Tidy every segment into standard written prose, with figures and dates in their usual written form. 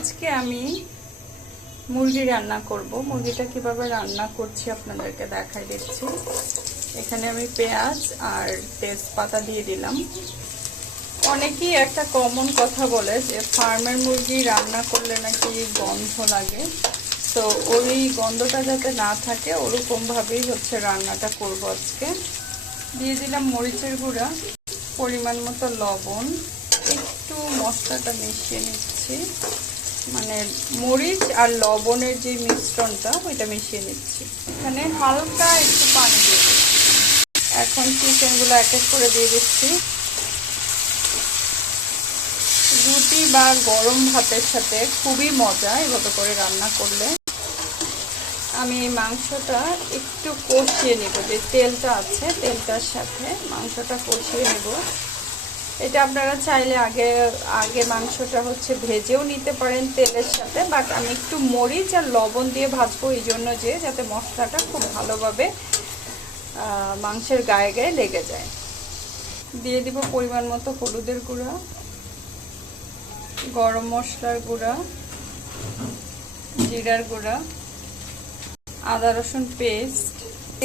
আজকে আমি মুরগি রান্না করব। মুরগিটা কিভাবে রান্না করছি আপনাদেরকে দেখাই দিচ্ছি। এখানে আমি পেঁয়াজ আর তেজপাতা দিয়ে দিলাম। অনেকেই একটা কমন কথা বলে যে ফার্মের মুরগি রান্না করলে নাকি গন্ধ লাগে, তো ওই গন্ধটা যাতে না থাকে ওরকম ভাবেই হচ্ছে রান্নাটা করব আজকে। দিয়ে দিলাম মরিচের গুঁড়া, পরিমাণ মতো লবণ, একটু মশলাটা মিশিয়ে নিচ্ছি, মানে মরিচ আর লবণের যে মিশ্রণটা ওইটা মিশিয়ে নিচ্ছি। এখানে হালকা একটু পানি দিয়ে দিচ্ছি। এখন চিকেনগুলো এক এক করে দিয়ে দিচ্ছি। রুটি বা গরম ভাতের সাথে খুবই মজা এভাবে করে রান্না করলে। আমি মাংসটা একটু কষিয়ে নেব, যে তেলটা আছে তেলটার সাথে মাংসটা কষিয়ে নেব। এটা আপনারা চাইলে আগে মাংসটা হচ্ছে ভেজেও নিতে পারেন তেলের সাথে, বাট আমি একটু মরিচ আর লবণ দিয়ে ভাজবো এই জন্য যে যাতে মশলাটা খুব ভালোভাবে মাংসের গায়ে গায়ে লেগে যায়। দিয়ে দিব পরিমাণ মতো হলুদের গুঁড়া, গরম মশলার গুঁড়া, জিরার গুঁড়া, আদা রসুন পেস্ট।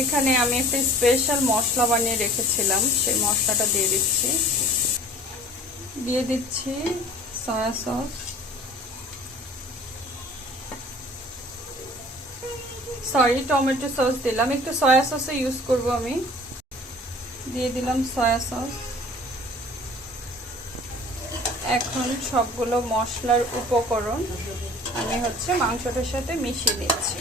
এখানে আমি একটা স্পেশাল মশলা বানিয়ে রেখেছিলাম, সেই মশলাটা দিয়ে দিচ্ছি। দিয়ে দিচ্ছি সয়া সস, টমেটো সস দিলাম, একটু সয়া সসে ইউজ করব আমি। দিয়ে দিলাম সয়া সস। এখন সবগুলো মশলার উপকরণ আমি হচ্ছে মাংসটার সাথে মিশিয়ে নিচ্ছি।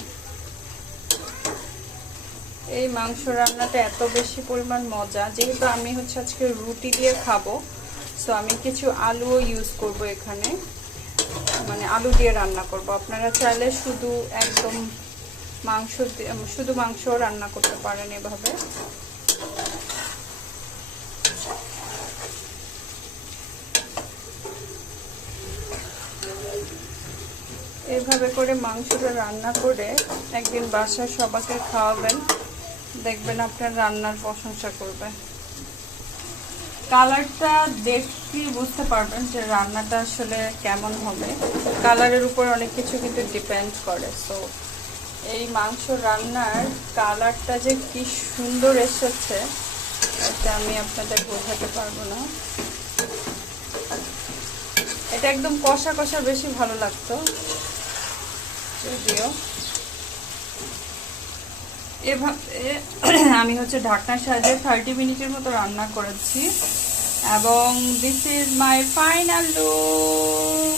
এই মাংস রান্নাটা এত বেশি পরিমাণ মজা, যেহেতু আমি হচ্ছে আজকে রুটি দিয়ে খাবো, সো আমি কিছু আলুও ইউজ করব এখানে, মানে আলু দিয়ে রান্না করব। আপনারা চাইলে শুধু একদম শুধু মাংস রান্না করতে পারেন এভাবে। এভাবে করে মাংসটা রান্না করে একদিন বাসায় সবাইকে খাওয়াবেন, দেখবেন আপনার রান্নার প্রশংসা করবে। কালারটা দেখেই বুঝতে পারবেন যে রান্নাটা আসলে কেমন হবে। কালারের উপর অনেক কিছু কিন্তু ডিপেন্ড করে। সো এই মাংস রান্নার কালারটা যে কি সুন্দর এসেছে এটা আমি আপনাদের বোঝাতে পারবো না। এটা একদম কষা কষা বেশি ভালো লাগতো যদিও। এভাবে আমি হচ্ছে ঢাকনার সাহায্যে 30 মিনিটের মতো রান্না করেছি, এবং this is my final look.